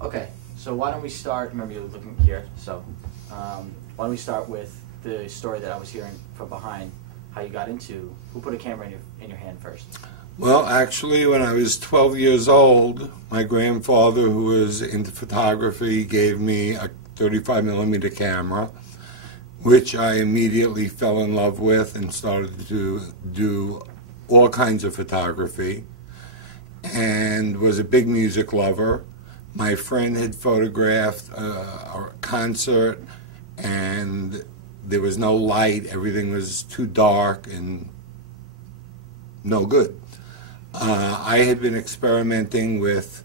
Okay, so why don't we start, remember you're looking here, so why don't we start with the story that I was hearing from behind, how you got into, who put a camera in your hand first? Well, actually, when I was 12 years old, my grandfather, who was into photography, gave me a 35 millimeter camera, which I immediately fell in love with and started to do all kinds of photography, and was a big music lover. My friend had photographed a concert, and there was no light, everything was too dark and no good. I had been experimenting with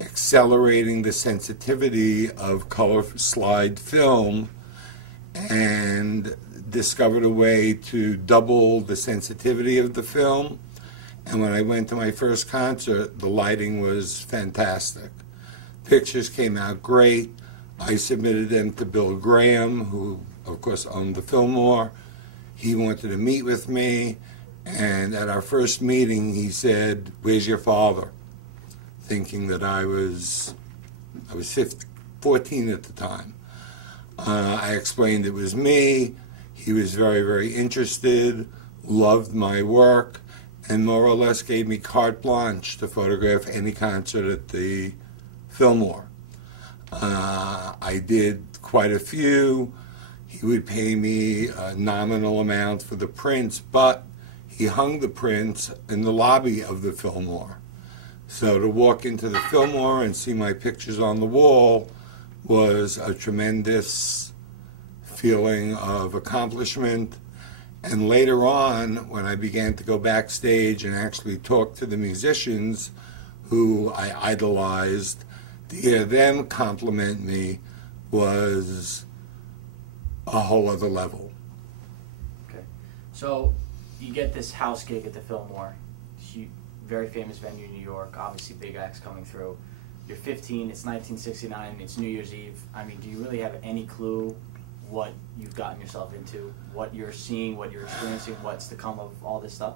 accelerating the sensitivity of color slide film and discovered a way to double the sensitivity of the film. And when I went to my first concert, the lighting was fantastic. Pictures came out great. I submitted them to Bill Graham, who of course owned the Fillmore. He wanted to meet with me, and at our first meeting he said, "Where's your father?" Thinking that I was 14 at the time. I explained it was me. He was very, very interested, loved my work, and more or less gave me carte blanche to photograph any concert at the Fillmore. I did quite a few. He would pay me a nominal amount for the prints, but he hung the prints in the lobby of the Fillmore. So to walk into the Fillmore and see my pictures on the wall was a tremendous feeling of accomplishment. And later on, when I began to go backstage and actually talk to the musicians who I idolized, to hear them compliment me was a whole other level. Okay, so you get this house gig at the Fillmore, very famous venue in New York, obviously big acts coming through. You're 15, it's 1969, it's New Year's Eve. I mean, do you really have any clue what you've gotten yourself into, what you're seeing, what you're experiencing, what's to come of all this stuff?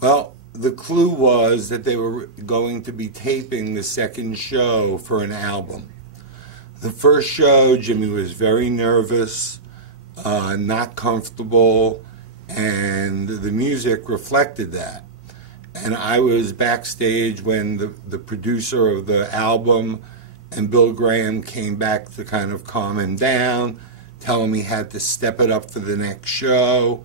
Well, the clue was that they were going to be taping the second show for an album. The first show, Jimmy was very nervous, not comfortable, and the music reflected that. And I was backstage when the producer of the album and Bill Graham came back to kind of calm him down, tell him he had to step it up for the next show.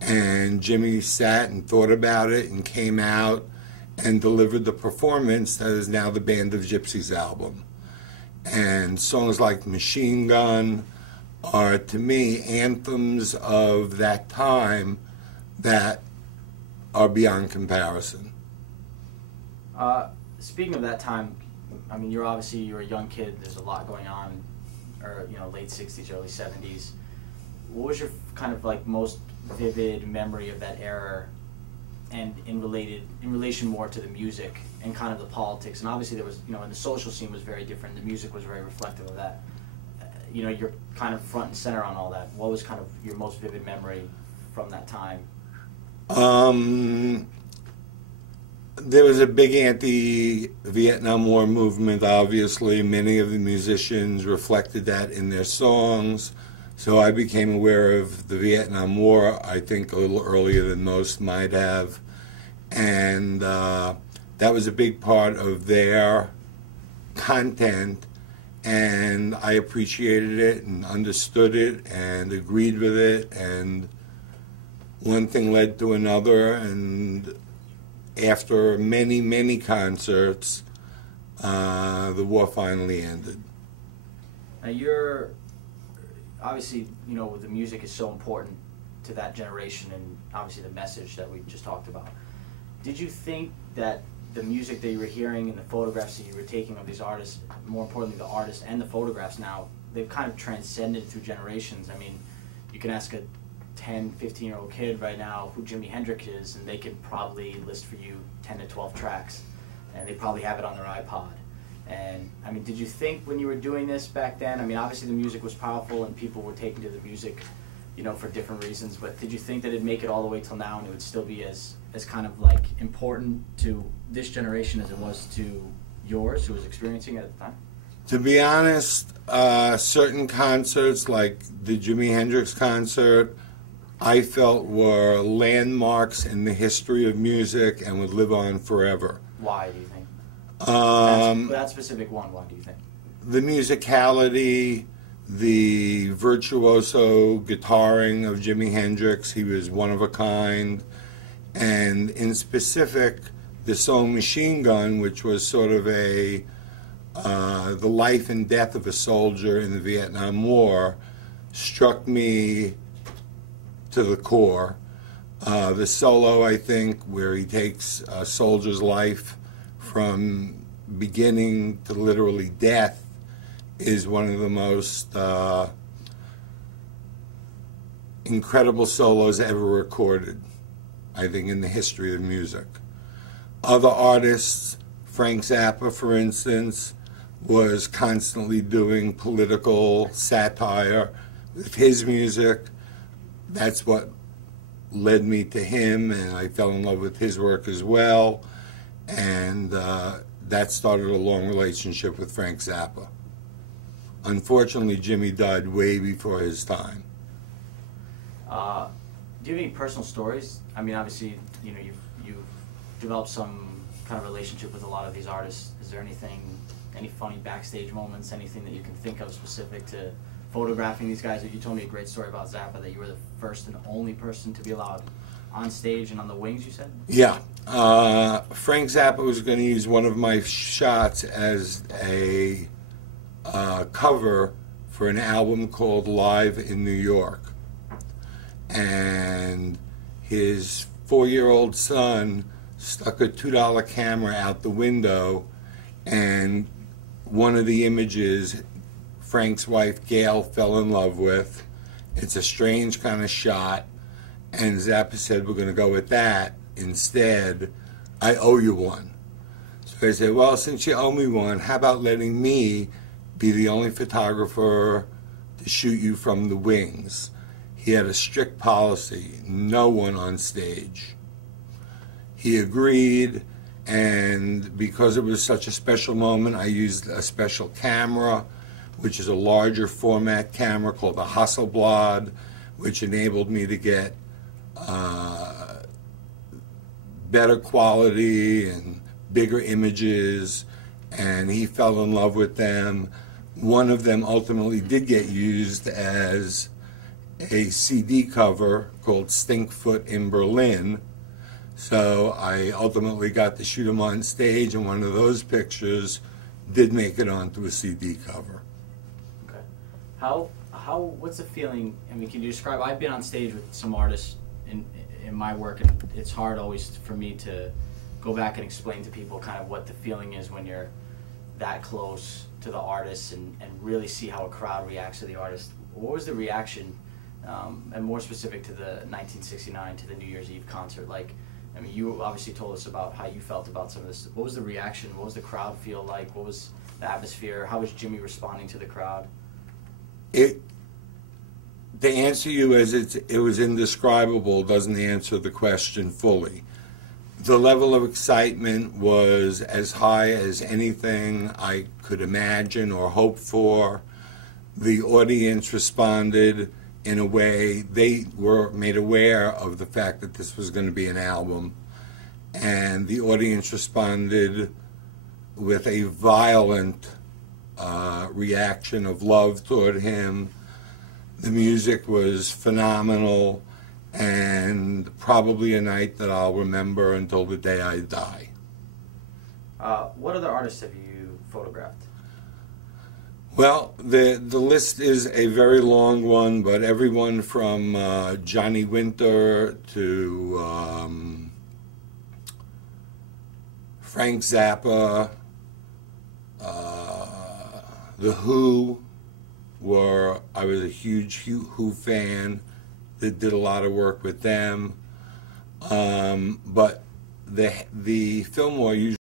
And Jimmy sat and thought about it and came out and delivered the performance that is now the Band of Gypsies album. And songs like Machine Gun are, to me, anthems of that time that are beyond comparison. Speaking of that time, I mean, you're a young kid, there's a lot going on, or, you know, late 60s, early 70s. What was your kind of like most vivid memory of that era, and in relation more to the music and kind of the politics? And obviously there was, you know, and the social scene was very different, the music was very reflective of that. You know, you're kind of front and center on all that. What was kind of your most vivid memory from that time? There was a big anti-Vietnam War movement, obviously. Many of the musicians reflected that in their songs. So I became aware of the Vietnam War, I think, a little earlier than most might have. And that was a big part of their content. And I appreciated it and understood it and agreed with it. And one thing led to another. And after many, many concerts, the war finally ended. Now you're obviously, you know, the music is so important to that generation, and obviously the message that we just talked about. Did you think that the music that you were hearing and the photographs that you were taking of these artists, more importantly the artists and the photographs now, they've kind of transcended through generations? I mean, you can ask a 10, 15-year-old kid right now who Jimi Hendrix is, and they can probably list for you 10 to 12 tracks, and they probably have it on their iPod. And I mean, did you think when you were doing this back then, I mean, obviously the music was powerful and people were taken to the music, you know, for different reasons, but did you think that it'd make it all the way till now and it would still be as kind of like important to this generation as it was to yours, who was experiencing it at the time? To be honest, certain concerts, like the Jimi Hendrix concert, I felt were landmarks in the history of music and would live on forever. Why do you think? That specific one, why do you think? The musicality, the virtuoso guitaring of Jimi Hendrix, he was one of a kind, and in specific, the song Machine Gun, which was sort of the life and death of a soldier in the Vietnam War, struck me to the core. The solo, I think, where he takes a soldier's life from beginning to literally death, is one of the most incredible solos ever recorded, I think, in the history of music. Other artists, Frank Zappa, for instance, was constantly doing political satire with his music. That's what led me to him, and I fell in love with his work as well. And that started a long relationship with Frank Zappa. Unfortunately, Jimmy died way before his time. Do you have any personal stories? I mean, obviously, you know, you've developed some kind of relationship with a lot of these artists. Is there anything, any funny backstage moments, anything that you can think of specific to photographing these guys? You told me a great story about Zappa, that you were the first and only person to be allowed on stage and on the wings, you said? Yeah. Frank Zappa was going to use one of my shots as a cover for an album called Live in New York. And his 4-year-old son stuck a $2 camera out the window, and one of the images Frank's wife Gail fell in love with. It's a strange kind of shot, and Zappa said, we're going to go with that instead. I owe you one. So I said, well, since you owe me one, how about letting me be the only photographer to shoot you from the wings? He had a strict policy, no one on stage. He agreed, and because it was such a special moment, I used a special camera, which is a larger format camera called a Hasselblad, which enabled me to get better quality and bigger images, and he fell in love with them. One of them ultimately did get used as a CD cover called Stinkfoot in Berlin. So I ultimately got to shoot him on stage, and one of those pictures did make it onto a CD cover. Okay. What's the feeling? I mean, can you describe? I've been on stage with some artists in my work, and it's hard always for me to go back and explain to people kind of what the feeling is when you're that close to the artist and really see how a crowd reacts to the artist. What was the reaction, and more specific to the 1969, to the New Year's Eve concert? Like, I mean, you obviously told us about how you felt about some of this. What was the reaction? What was the crowd feel like? What was the atmosphere? How was Jimmy responding to the crowd? To answer you as it was indescribable doesn't answer the question fully. The level of excitement was as high as anything I could imagine or hope for. The audience responded in a way they were made aware of the fact that this was going to be an album, and the audience responded with a violent reaction of love toward him. The music was phenomenal, and probably a night that I'll remember until the day I die. What other artists have you photographed? Well, the list is a very long one, but everyone from Johnny Winter to Frank Zappa, The Who, I was a huge Who fan that did a lot of work with them, but the Fillmore usually